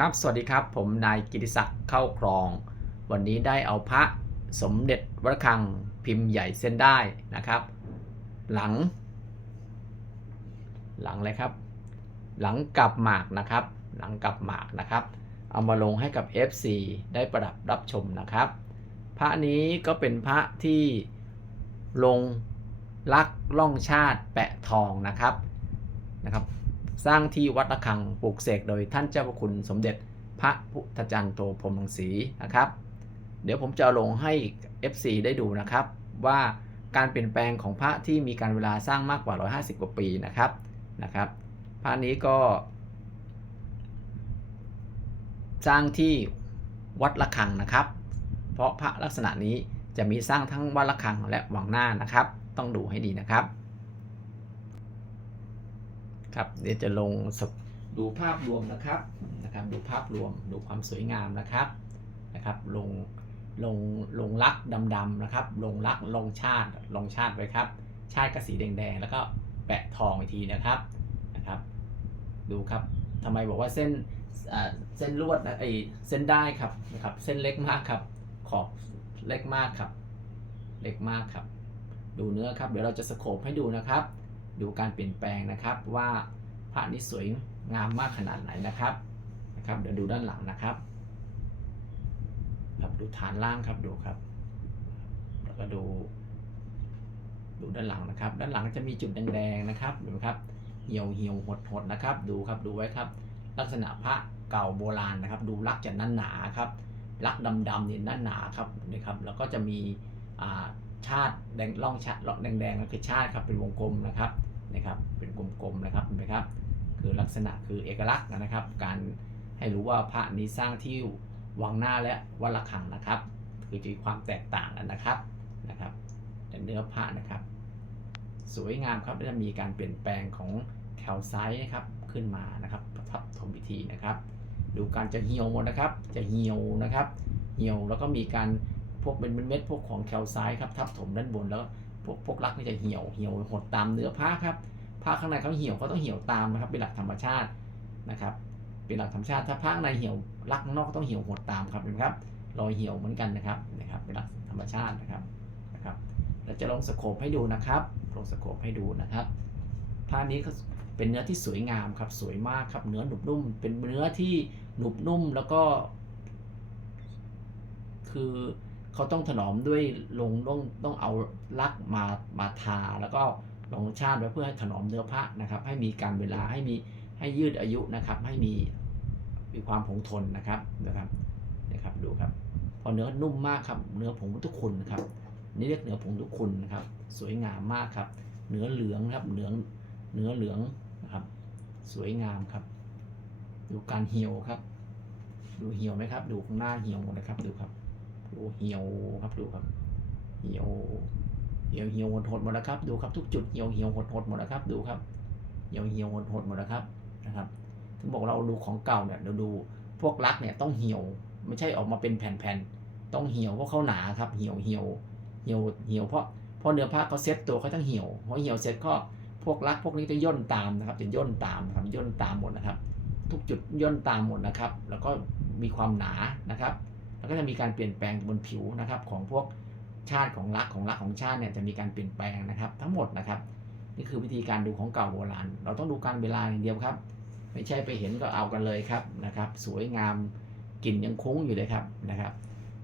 ครับ สวัสดีครับ ผมนายกิติศักดิ์เข้าครอง วันนี้ได้เอาพระสมเด็จวัดระฆังพิมพ์ใหญ่เส้นได้นะครับ หลัง หลังอะไรครับ หลังกับหมากนะครับ หลังกับหมากนะครับ เอามาลงให้กับ FC ได้ประดับรับชมนะครับ พระนี้ก็เป็นพระที่ลงลักล่องชาติแปะทองนะครับนะครับ สร้างที่วัดระฆังปลูกเสกโดยท่านเจ้าพระคุณสมเด็จพระพุทธจารย์โตพรหมรังสีนะครับ เดี๋ยวผมจะลงให้ FC ได้ดูนะครับ ว่าการเปลี่ยนแปลงของพระที่มีการเวลาสร้างมากกว่า 150 กว่าปีนะครับนะครับ พระนี้ก็ สร้างที่วัดระฆังนะครับ เพราะพระลักษณะนี้จะมีสร้างทั้งวัดระฆังและวังหน้านะครับ ต้องดูให้ดีนะครับ ครับเดี๋ยวจะลงสกดูภาพรวมนะครับนะครับดูภาพรวมดูความสวยงามนะครับนะครับลงลงลงลักดำๆนะครับลงลักลงชาติลงชาติไว้ครับ ชาติกสีแดงๆ แล้วก็แปะทองอีกทีนะครับนะครับ ดูครับทำไมบอกว่าเส้นอ่าเส้นลวดนะไอเส้นได้ครับนะครับเส้นเล็กมากครับขอบเล็กมากครับ เล็กมากครับ ดูเนื้อครับ เดี๋ยวเราจะสโคปให้ดูนะครับ ดูการเปลี่ยนแปลงนะครับว่าพระนี้สวยงามมากขนาดไหนนะครับนะครับ เดี๋ยวดูด้านหลังนะครับครับดูฐานล่างครับดูครับ แล้วก็ดู ดูด้านหลังนะครับ ด้านหลังจะมีจุดแดงๆนะครับดูครับเหี่ยวเหี่ยวหดหดนะครับ ดูครับดูไว้ครับ ลักษณะพระเก่าโบราณนะครับ ดูลักษณ์จะนั่นหนาครับลักษณ์ดำๆเนี่ยนั่นหนาครับนี่ครับ แล้วก็จะมีอ่า ชาติแดงร่องชาติร่องแดงๆก็คือชาติครับเป็นวงกลมนะครับนะครับ เป็นกลมๆนะครับเห็นไหมครับ คือลักษณะคือเอกลักษณ์นะครับ การให้รู้ว่าพระนี้สร้างที่วังหน้าและวัดระฆังนะครับ คือจะมีความแตกต่างกันนะครับนะครับแต่เนื้อพระนะครับ สวยงามครับและจะมีการเปลี่ยนแปลงของแคลไซต์นะครับขึ้นมานะครับประทับถมพิธีนะครับ ดูการจะเหี่ยวหมดนะครับ จะเหี่ยวนะครับ เหี่ยวแล้วก็มีการ พวกเป็นเม็ดพวกของแคลไซต์ครับทับถมด้านบนแล้วพวกพวกรักนี่จะเหี่ยวเหี่ยวหดตามเนื้อผ้าครับผ้าข้างในเขาเหี่ยวเขาต้องเหี่ยวตามนะครับเป็นหลักธรรมชาตินะครับเป็นหลักธรรมชาติถ้าผ้าข้างในเหี่ยวรักนอกต้องเหี่ยวหดตามครับเห็นไหมครับรอยเหี่ยวเหมือนกันนะครับนะครับเป็นหลักธรรมชาตินะครับนะครับแล้วจะลงสโคปให้ดูนะครับลงสโคปให้ดูนะครับผ้านี้ก็เป็นเนื้อที่สวยงามครับสวยมากครับเนื้อหนุบนุ่ม เป็นเนื้อที่หนุบนุ่มแล้วก็ คือ เขาต้องถนอมด้วยลงต้องต้องเอาลักมามาทาแล้วก็ลงชาติไว้เพื่อให้ถนอมเนื้อพระนะครับ ให้มีการเวลาให้มีให้ยืดอายุนะครับ ให้มีมีความผงทนนะครับนะครับนะครับดูครับ พอเนื้อนุ่มมากครับ เนื้อผงทุกคุณนะครับนี่เรียกเนื้อผงทุกคุณนะครับ สวยงามมากครับ เนื้อเหลืองครับเหลืองเนื้อเหลืองนะครับ สวยงามครับ ดูการเหี่ยวครับ ดูเหี่ยวไหมครับ ดูข้างหน้าเหี่ยวหมดนะครับดูครับ ดูเหี่ยวครับดูครับ เหี่ยวเหี่ยวเหี่ยวหดหดหมดแล้วครับ ดูครับทุกจุดเหี่ยวเหี่ยวหดหดหมดแล้วครับ ดูครับ เหี่ยวเหี่ยวหดหดหมดแล้วครับนะครับถึงบอกเราดูของเก่าเนี่ยเราดูพวกลักเนี่ยต้องเหี่ยว ไม่ใช่ออกมาเป็นแผ่นๆต้องเหี่ยวเพราะเขาหนาครับ เหี่ยวเหี่ยวเหี่ยวเหี่ยวเพราะเพราะเนื้อผ้าเขาเซ็ตตัวเขาต้องเหี่ยวพอเหี่ยวเสร็จก็พวกลักพวกนี้จะย่นตามนะครับ จะย่นตามครับย่นตามหมดนะครับ ทุกจุดย่นตามหมดนะครับ แล้วก็มีความหนานะครับ แล้วก็จะมีการเปลี่ยนแปลงบนผิวนะครับ ของพวกชาติของรักของรักของชาติเนี่ยจะมีการเปลี่ยนแปลงนะครับ ทั้งหมดนะครับ นี่คือวิธีการดูของเก่าโบราณ เราต้องดูการเวลาอย่างเดียวครับ ไม่ใช่ไปเห็นก็เอากันเลยครับนะครับ สวยงามกลิ่นยังคุ้งอยู่เลยครับนะครับ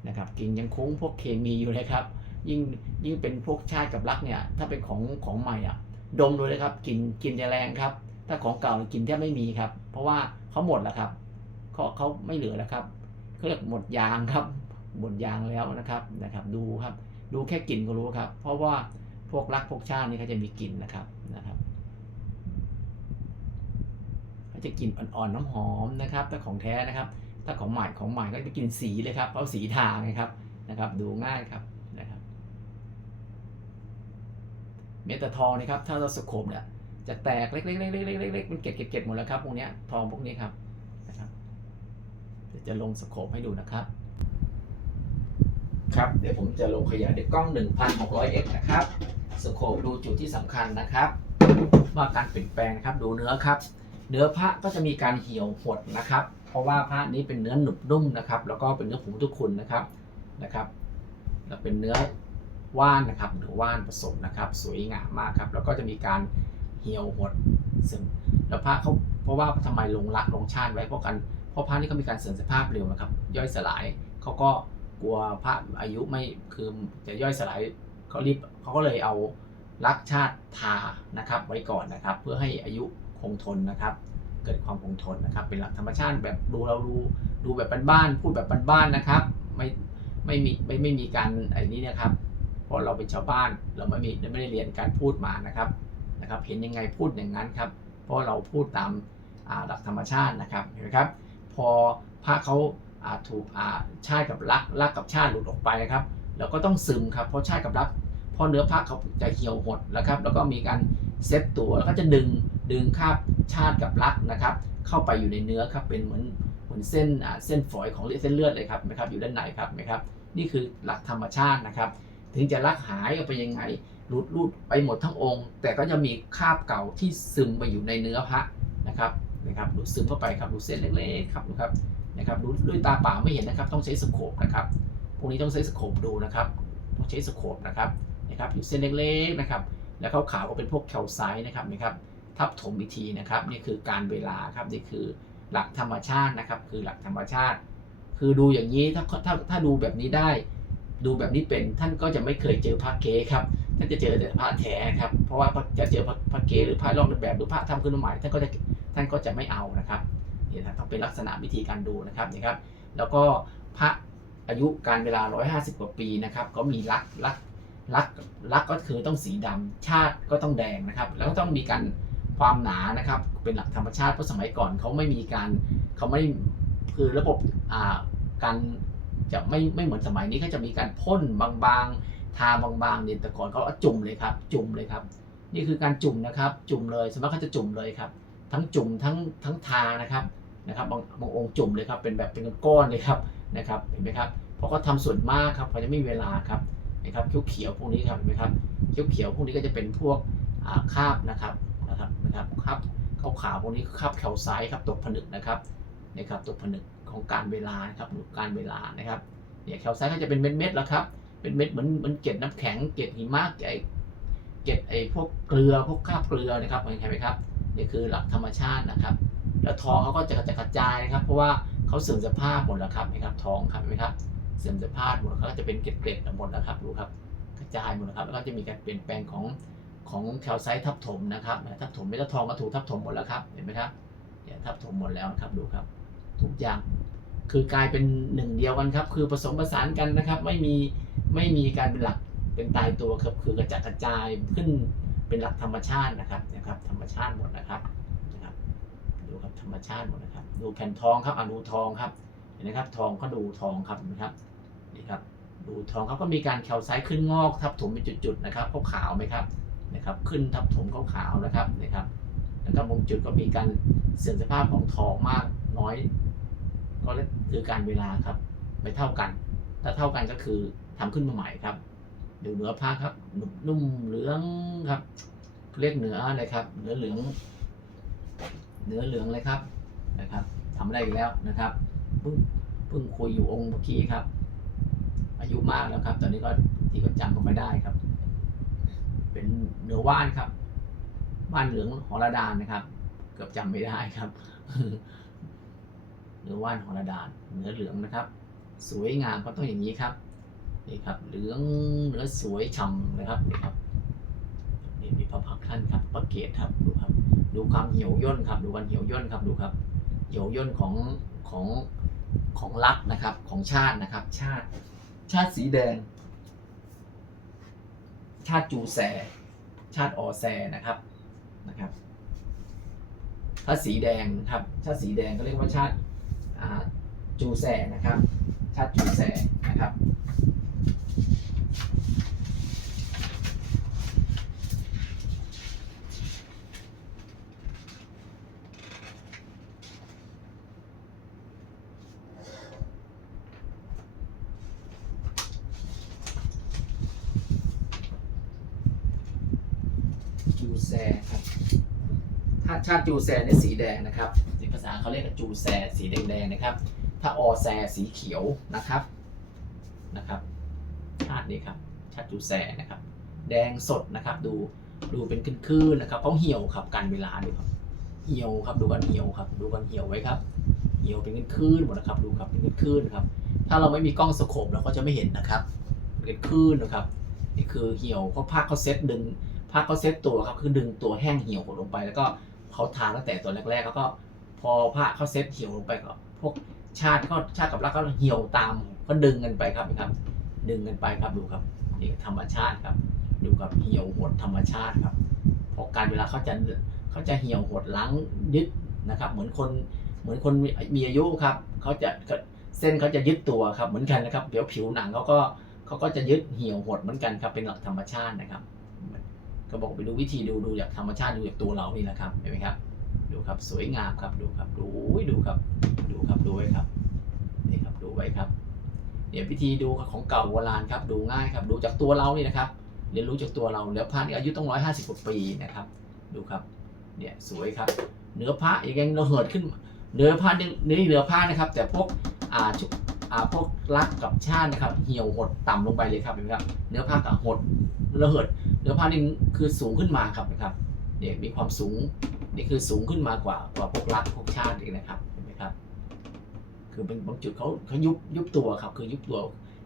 นะครับกลิ่นยังคุ้งพวกเคมีอยู่เลยครับ ยิ่งยิ่งเป็นพวกชาติกับรักเนี่ยถ้าเป็นของของใหม่อะดมเลยครับกลิ่นกลิ่นจะแรงครับถ้าของเก่ากลิ่นแทบไม่มีครับ เพราะว่าเขาหมดแล้วครับเขาเขาไม่เหลือแล้วครับ เขาเรียกหมดยางครับ หมดยางแล้วนะครับนะครับ ดูครับ ดูแค่กลิ่นก็รู้ครับ เพราะว่าพวกรักพวกชาตินี่เขาจะมีกลิ่นนะครับนะครับเขาจะกลิ่นอ่อนๆน้ำหอมนะครับถ้าของแท้นะครับ ถ้าของใหม่ของใหม่ก็จะกลิ่นสีเลยครับเขาสีทาไงครับนะครับ ดูง่ายครับนะครับเม็ดตะทองนี่ครับ ถ้าเราสโคปเนี่ยจะแตกเล็กๆๆๆๆๆเป็นเกล็ดเกล็ดๆหมดแล้วครับพวกนี้ทองพวกนี้ครับ เดี๋ยวจะลงสโคปให้ดูนะครับ ครับ เดี๋ยวผมจะลงขยายด้วยกล้อง 1,600x นะครับ สโคปดูจุดที่สำคัญนะครับ ว่าการเปลี่ยนแปลงครับดูเนื้อครับ เนื้อพระก็จะมีการเหี่ยวหดนะครับ เพราะว่าผ้านี้เป็นเนื้อหนุบนุ่มนะครับ แล้วก็เป็นเนื้อผงทุกคุณนะครับนะครับแล้วเป็นเนื้อว่านนะครับเนื้อว่านผสมนะครับ สวยงามมากครับ แล้วก็จะมีการเหี่ยวหดซึมแล้วผ้าเขาเพราะว่าทำไมลงรักลงชาติไว้เพราะกัน เพราะผ้านี่ก็มีการเสื่อมสภาพเร็วนะครับ ย่อยสลายเขาก็กลัวผ้าอายุไม่คือจะย่อยสลายเขารีบเขาก็เลยเอารักชาติทานะครับไว้ก่อนนะครับ เพื่อให้อายุคงทนนะครับ เกิดความคงทนนะครับ เป็นหลักธรรมชาติแบบดูเราดูดูแบบบ้านๆพูดแบบบ้านๆนะครับไม่ไม่มีไม่ไม่มีการไอ้นี้นะครับเพราะเราเป็นชาวบ้านเราไม่มีไม่ได้เรียนการพูดมานะครับนะครับ เห็นยังไงพูดอย่างนั้นครับ เพราะเราพูดตามหลักธรรมชาตินะครับเห็นไหมครับ พอพระเขาถูกชาติกับรักรักกับชาติหลุดออกไปนะครับเราก็ต้องซึมครับเพราะชาติกับรักเพราะเนื้อพระเขาจะเหี่ยวหดแล้วครับ แล้วก็มีการเซตตัวแล้วก็จะดึงดึงคาบชาติกับรักนะครับ เข้าไปอยู่ในเนื้อครับเป็นเหมือนเหมือนเส้นเส้นฝอยของเส้นเลือดเลยครับนะครับอยู่ด้านในครับนะครับนี่คือหลักธรรมชาตินะครับ ถึงจะรักหายออกไปยังไงหลุดลุดไปหมดทั้งองค์ แต่ก็จะมีคาบเก่าที่ซึมไปอยู่ในเนื้อพระนะครับ นะครับดูดซึมเข้าไปครับดูเส้นเล็กๆครับดูครับนะครับดูด้วยตาเปล่าไม่เห็นนะครับ ต้องใช้สโคปนะครับพวกนี้ต้องใช้สโคปดูนะครับต้องใช้สโคปนะครับนะครับอยู่เส้นเล็กๆนะครับแล้วขาวๆก็เป็นพวกแคลไซต์นะครับนะครับทับถมอีกทีนะครับนี่คือการเวลาครับนี่คือหลักธรรมชาตินะครับคือหลักธรรมชาติ คือดูอย่างนี้ถ้าถ้าถ้าดูแบบนี้ได้ ดูแบบนี้เป็นท่านก็จะไม่เคยเจอพระเกครับท่านจะเจอแต่พระแท้ครับเพราะว่าจะเจอพระเกหรือพระลอกเลียนแบบหรือพระทำขึ้นมาใหม่ท่านก็จะ ท่านก็จะไม่เอานะครับนี่นะต้องเป็นลักษณะวิธีการดูนะครับนี่ครับ แล้วก็พระอายุการเวลา 150 กว่าปีนะครับ ก็มีลักลักลักลักก็คือต้องสีดำชาติก็ต้องแดงนะครับ แล้วก็ต้องมีการความหนานะครับ เป็นหลักธรรมชาติเพราะสมัยก่อนเขาไม่มีการเขาไม่คือระบบอ่าการจะไม่ไม่เหมือนสมัยนี้เขาจะมีการพ่นบางๆ ทาบางๆเนี่ยแต่ก่อนเขาเอาจุ่มเลยครับ จุ่มเลยครับ นี่คือการจุ่มนะครับ จุ่มเลยสมมติเขาจะจุ่มเลยครับ ทั้งจุ่มทั้งทั้งทานะครับนะครับบางบางองค์จุ่มเลยครับเป็นแบบเป็นก้อนเลยครับนะครับเห็นไหมครับเพราะเขาทำส่วนมากครับเขาจะไม่มีเวลาครับนะครับเขียวเขียวๆพวกนี้ครับเห็นไหมครับเขียวเขียวๆพวกนี้ก็จะเป็นพวกอ่าคาบนะครับนะครับนะครับคาบขาวขาวพวกนี้คาบแคลไซต์ครับตกผนึกนะครับนะครับตกผนึกของการเวลาครับหรือการเวลานะครับเนี่ยแคลไซต์ก็จะเป็นเม็ดๆแล้วครับเป็นเม็ดเหมือนเหมือนเกล็ดน้ำแข็งเกล็ดหิมะไอเกล็ดไอพวกเกลือพวกคาบเกลือนะครับเห็นไหมครับ นี่คือหลักธรรมชาตินะครับ แล้วทองเขาก็จะกระกระจายนะครับ เพราะว่าเขาเสื่อมสภาพหมดแล้วครับนะครับทองครับเห็นไหมครับเสื่อมสภาพหมดแล้วเขาก็จะเป็นเกล็ดๆหมดแล้วครับดูครับกระจายหมดแล้วครับแล้วก็จะมีการเปลี่ยนแปลงของของแคลไซต์ทับถมนะครับทับถมไม่ต้องทองก็ถูกทับถมหมดแล้วครับเห็นไหมครับเนี่ยทับถมหมดแล้วนะครับดูครับ ทุกอย่างคือกลายเป็นหนึ่งเดียวกันครับ คือผสมผสานกันนะครับ ไม่มีไม่มีการเป็นหลักเป็นตายตัวครับคือกระจัดกระจายขึ้น เป็นหลักธรรมชาตินะครับนะครับ ธรรมชาติหมดนะครับนะครับ ดูครับธรรมชาติหมดนะครับ ดูแผ่นทองครับอะดูทองครับเห็นไหมครับ ทองก็ดูทองครับเห็นไหมครับนี่ครับ ดูทองเขาก็มีการแคลไซต์ขึ้นงอกทับถมเป็นจุดๆนะครับขาวๆไหมครับนะครับ ขึ้นทับถมขาวๆนะครับนะครับ แล้วก็บางจุดก็มีการเสื่อมสภาพของทองมากน้อย ก็คือการเวลาครับ ไม่เท่ากัน ถ้าเท่ากันก็คือทำขึ้นมาใหม่ครับ ดูเนื้อผ้าครับนุ่มนุ่มเหลืองครับเรียกเนื้ออะไรครับเนื้อเหลืองเนื้อเหลืองเลยครับนะครับทำได้อีกแล้วนะครับเพิ่งเพิ่งคุยอยู่องค์เมื่อกี้ครับ อายุมากแล้วครับ ตอนนี้ก็ที่ก็จำก็ไม่ได้ครับ เป็นเนื้อว่านครับว่านเหลืองหอระดานนะครับ เกือบจำไม่ได้ครับเนื้อว่านหอระดานเนื้อเหลืองนะครับ สวยงามก็ต้องอย่างนี้ครับ นี่ครับเหลืองเนื้อสวยฉ่ำนะครับนี่ครับนี่มีพระพักท่านครับพระเกศครับดูครับ ดูความเหี่ยวย่นครับ ดูวามเหี่ยวย่นครับดูครับ เหี่ยวย่นของของของรักนะครับของชาตินะครับ ชาติชาติสีแดง ชาติจูแซ ชาติออแซนะครับนะครับถ้าสีแดงครับ ชาติสีแดงก็เรียกว่าชาติจูแซนะครับ ชาติจูแซนะครับ จู แซครับถ้าชาติจูแซเนี่ยสีแดงนะครับในภาษาเขาเรียกจูแซสีแดงๆนะครับ ถ้าออแซสีเขียวนะครับนะครับชาตินี้ครับ ชาติจูแซนะครับ แดงสดนะครับ ดูดูเป็นคลื่นๆนะครับเขาเหี่ยวครับการเวลาดูครับเหี่ยวครับดูกันเหี่ยวครับ ดูกันเหี่ยวไว้ครับเหี่ยวเป็นคืนๆหมดนะครับ ดูครับเป็นคืนๆครับ ถ้าเราไม่มีกล้องสโคปเราก็จะไม่เห็นนะครับเป็นคลื่นนะครับนี่คือเหี่ยวเพราะผ้าเขาเซตดึง ผ้าเขาเซ็ตตัวครับคือดึงตัวแห้งเหี่ยวลงไป แล้วก็เขาทาตั้งแต่ตัวแรกๆแล้วก็พอผ้าเขาเซ็ตเหี่ยวลงไปก็พวกชาติก็ชาติกับรักก็เหี่ยวตามก็ดึงกันไปครับนะครับ ดึงกันไปครับดูครับนี่ธรรมชาติครับ ดูครับเหี่ยวหดธรรมชาติครับพอการเวลาเขาจะเขาจะเหี่ยวหดล้างยึดนะครับ เหมือนคนเหมือนคนมีอายุครับเขาจะเส้นเขาจะยึดตัวครับเหมือนกันนะครับ เดี๋ยวผิวหนังเขาก็เขาก็จะยึดเหี่ยวหดเหมือนกันครับเป็นหลักธรรมชาตินะครับ ก็บอกไปดูวิธีดูดูจากธรรมชาติดูจากตัวเรานี่แหละครับเห็นไหมครับ ดูครับสวยงามครับดูครับดูอุ้ยดูครับ ดูครับดูไว้ครับนี่ครับดูไว้ครับเดี๋ยววิธีดูของเก่าโบราณครับดูง่ายครับดูจากตัวเรานี่นะครับเรียนรู้จากตัวเราแล้วพระนี่อายุต้องร้อยห้าสิบกว่าปีนะครับ ดูครับเนี่ยสวยครับ เนื้อผ้าอย่างเงี้ยเราเหิดขึ้นเนื้อผ้าเนื้อเนื้อผ้านะครับ แต่พวกอาชุอ่า พวกรักกับชาตินะครับ เหี่ยวหดต่ำลงไปเลยครับเห็นไหมครับ เนื้อผ้ากับหดระเหิด เนื้อผ้านี่คือสูงขึ้นมาครับนะครับเนี่ยมีความสูงนี่คือสูงขึ้นมากว่ากว่าพวกรักพวกชาติอีกนะครับเห็นไหมครับ คือเป็นบางจุดเขาเขายุบยุบตัวครับคือยุบตัว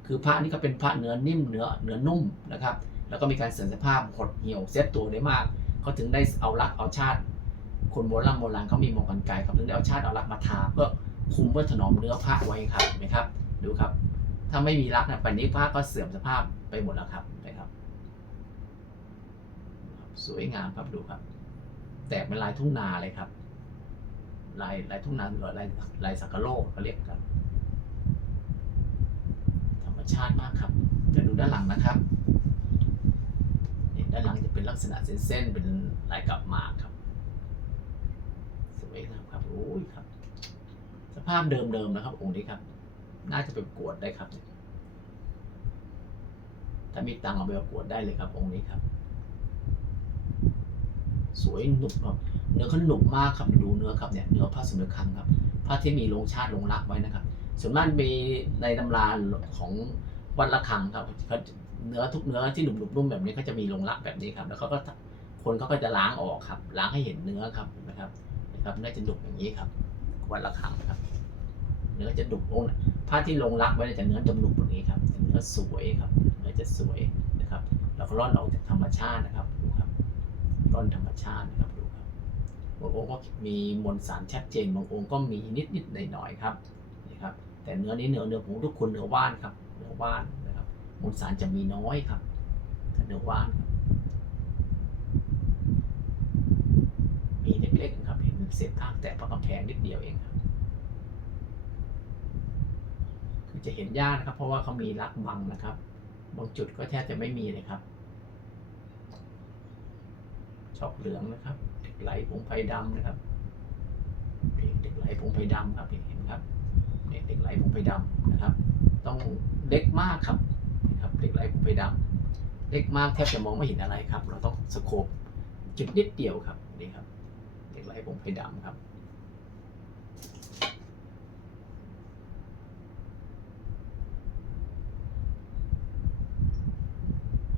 คือพระนี่ก็เป็นพระเนื้อนิ่มเนื้อเนื้อนุ่มนะครับ แล้วก็มีการเสื่อมสภาพหดเหี่ยวเซตตัวได้มากเขาถึงได้เอารักเอาชาติ คนโบราณโบราณเขามีหมอกันไก่ครับถึงได้เอาชาติเอารักมาทาเพื่อ คุมเพื่อถนอมเนื้อพระไว้ครับเห็นไหมครับ ดูครับ ถ้าไม่มีรักนะปัจจุบันพระก็เสื่อมสภาพไปหมดแล้วครับนไหมครับ สวยงามครับดูครับ แตกเป็นลายทุ่งนาเลยครับ ลายลายทุ่งนาหรือลายลายสักกะโลกเขาเรียกกันธรรมชาติมากครับจะดูด้านหลังนะครับด้านหลังจะเป็นลักษณะเส้นๆเป็นลายกับหมากครับสวยงามครับโอ้ยครับ สภาพเดิมๆนะครับ องค์นี้ครับ น่าจะไปประกวดได้ครับ ถ้ามีตังเอาไปประกวดได้เลยครับ องค์นี้ครับ สวยหนุบครับเนื้อเขาหนุบมากครับดูเนื้อครับเนี่ยเนื้อผ้าสมเด็จคังครับผ้าที่มีลงชาติลงรักไว้นะครับ ส่วนมากมีในตำราของวัดละคังครับเขาเนื้อทุกเนื้อที่หนุ่มๆนุ่มแบบนี้เขาจะมีลงรักแบบนี้ครับ แล้วเขาก็คนเขาก็จะล้างออกครับ ล้างให้เห็นเนื้อครับนไหมครับนะครับน่าจะดุอย่างนี้ครับ วัดละคังครับ เนื้อจะดุองผ้าที่ลงรักไว้เนี่ยจะเนื้อจะดุอย่างนี้ครับเนื้อสวยครับ เนื้อจะสวยนะครับแล้วก็ร่อนออกจากธรรมชาตินะครับดูครับร่อนธรรมชาตินะครับดูครับบางองค์ก็มีมวลสารชัดเจนบางองค์ก็มีนิดนิดหน่อยหน่อยๆครับนี่ครับ แต่เนื้อนี้เนื้อเนื้อของทุกคนเนื้อว่านครับเนื้อว่านนะครับมวลสารจะมีน้อยครับถ้าเนื้อว่านครับมีเล็กๆนะครับ เห็นเศษข้างแต่พระกำแพงนิดเดียวเองครับคือจะเห็นยากนะครับ เพราะว่าเขามีรักบังนะครับบางจุดก็แทบจะไม่มีเลยครับช็อกเหลืองนะครับเด็กไหลผงไฟดำนะครับเด็กไหลผงไฟดำครับเห็นครับเด็กไหลผงไฟดำนะครับ ต้องเล็กมากครับนะครับเด็กไหลผงไฟดำเล็กมากแทบจะมองไม่เห็นอะไรครับ เราต้องสโคปจุดนิดเดียวครับนี่ครับ เด็กไหลผงไฟดำครับ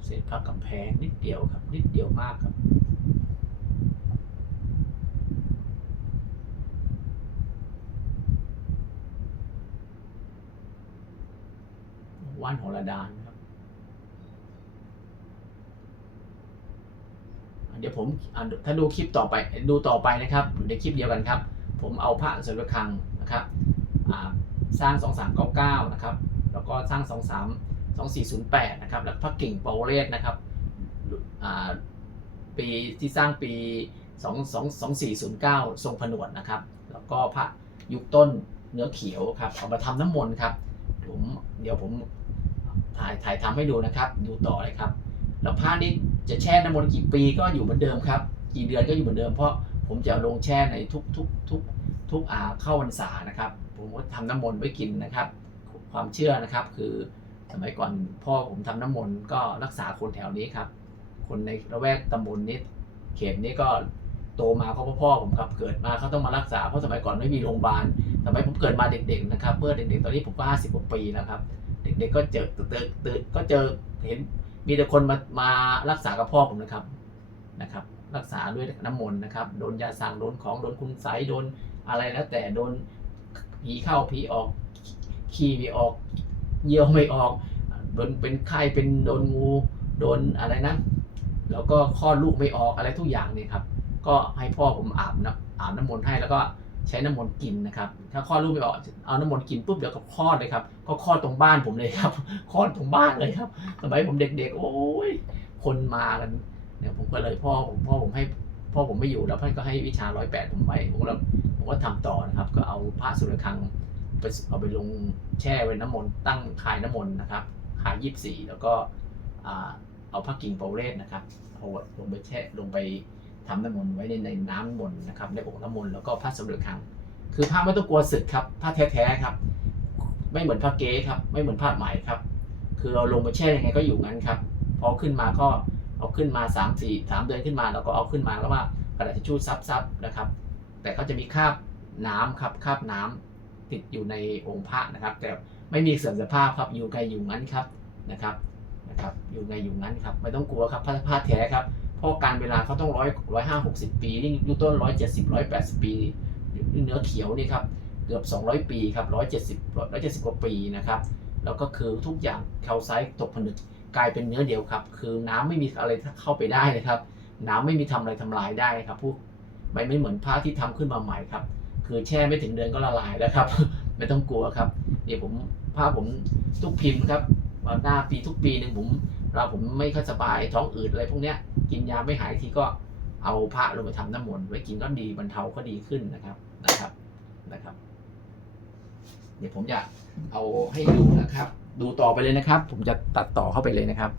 เศษผ้ากำแพงนิดเดียวครับ นิดเดียวมากครับว่านโหระดานครับ เดี๋ยว ผมถ้าดูคลิปต่อไปดูต่อไปนะครับในคลิปเดียวกันครับ ผมเอาพระสมเด็จคลังนะครับอ่าสร้าง 2399 นะครับ แล้วก็สร้าง 23 2408 นะครับ แล้วพระกิ่งเปาวเรศนะครับปีที่สร้างปี2 2 2409 ทรงผนวดนะครับ แล้วก็พระยุคต้นเนื้อเขียวครับ เอามาทำน้ำมนต์ครับผมเดี๋ยวผมถ่ายถ่ายทำให้ดูนะครับ ดูต่อเลยครับ แล้วผ้านี้จะแช่น้ำมนต์กี่ปีก็อยู่เหมือนเดิมครับ กี่เดือนก็อยู่เหมือนเดิมเพราะผมจะเอาลงแช่ในทุกทุกทุกทุกอาเข้าพรรษานะครับ ผมก็ทำน้ำมนต์ไว้กินนะครับ ความเชื่อนะครับคือสมัยก่อนพ่อผมทำน้ำมนต์ก็รักษาคนแถวนี้ครับ คนในระแวกตำบลนี้เขตนี้ก็โตมาเขาพ่อผมครับเกิดมาเขาต้องมารักษาเพราะสมัยก่อนไม่มีโรงพยาบาลสมัยผมเกิดมาเด็กๆนะครับเมื่อเด็กๆตอนนี้ผมก็ห้าสิบกว่าปีแล้วครับเด็กๆก็เจอเจอเจอก็เจอเห็น มีแต่คนมามารักษากับพ่อผมนะครับนะครับ รักษาด้วยน้ำมนต์นะครับ โดนยาสั่งโดนของโดนคุณไสโดนอะไรแล้วแต่โดนผีเข้าผีออก ขี้ไม่ออก เยี่ยวไม่ออกโดนเป็นไข้เป็นโดนงูโดนอะไรนะแล้วก็คลอดลูกไม่ออกอะไรทุกอย่างเนี่ยครับ ก็ให้พ่อผมอาบน้ำอาบน้ำมนต์ให้แล้วก็ ใช้น้ำมนต์กินนะครับ ถ้าคลอดลูกไม่ออกเอาน้ำมนต์กินปุ๊บเดี๋ยวก็คลอดเลยครับ ก็คลอดตรงบ้านผมเลยครับ คลอดตรงบ้านเลยครับ สมัยผมเด็กๆ โอ้ย คนมากัน เนี่ยผมก็เลยพ่อผมพ่อผมให้พ่อผมไม่อยู่แล้วท่านก็ให้วิชาร้อยแปดผมไปผมก็ผมก็ทำต่อนะครับ ก็เอาพระสุรคังไปเอาไปลงแช่ไว้น้ำมนต์ตั้งคายน้ำมนต์นะครับคายยี่สิบสี่แล้วก็เอาพระกิ่งเปาเรศนะครับเอาลงไปแช่ลงไป ทำน้ำมนต์ไว้ในในน้ำมนต์นะครับในองค์น้ำมนต์แล้วก็พระสมเด็จครั้งคือพระไม่ต้องกลัวศึกครับพระแท้ๆครับ ไม่เหมือนพระเก๊ครับ ไม่เหมือนพระใหม่ครับ คือเราลงไปแช่ยังไงก็อยู่งั้นครับพอขึ้นมาก็เอาขึ้นมา3 4 3เดือนขึ้นมาเราก็เอาขึ้นมาแล้วว่ากระดาษทิชชู่ซับๆนะครับ แต่ก็จะมีคราบน้ำครับคราบน้ำติดอยู่ในองค์พระนะครับ แต่ไม่มีเสื่อมสภาพครับอยู่ไงอยู่งั้นครับนะครับนะครับ อยู่ไงอยู่งั้นครับไม่ต้องกลัวครับพระพระแท้ครับ เพราะการเวลาเขาต้องร้อยร้อยห้าหกสิบปีนี่ยุคต้นร้อยเจ็ดสิบร้อยแปดสิบปีเนื้อเขียวนี่ครับเกือบสองร้อยปีครับร้อยเจ็ดสิบร้อยเจ็ดสิบกว่าปีนะครับแล้วก็คือทุกอย่างแคลไซต์ตกผนึกกลายเป็นเนื้อเดียวครับ คือน้ำไม่มีอะไรเข้าไปได้เลยครับ น้ำไม่มีทำอะไรทำลายได้ครับพวกไม่ไม่เหมือนผ้าที่ทำขึ้นมาใหม่ครับ คือแช่ไม่ถึงเดือนก็ละลายแล้วครับ ไม่ต้องกลัวครับนี่ผมผ้าผมทุกพิมพ์ครับหน้าปีทุกปีหนึ่งผมเราผมไม่ค่อยสบายท้องอืดอะไรพวกเนี้ย กินยาไม่หายทีก็เอาพระลงไปทำน้ำมนต์ไว้กินก็ดีบรรเทาก็ดีขึ้นนะครับนะครับนะครับ เดี๋ยวผมจะเอาให้ดูนะครับ ดูต่อไปเลยนะครับ ผมจะตัดต่อเข้าไปเลยนะครับ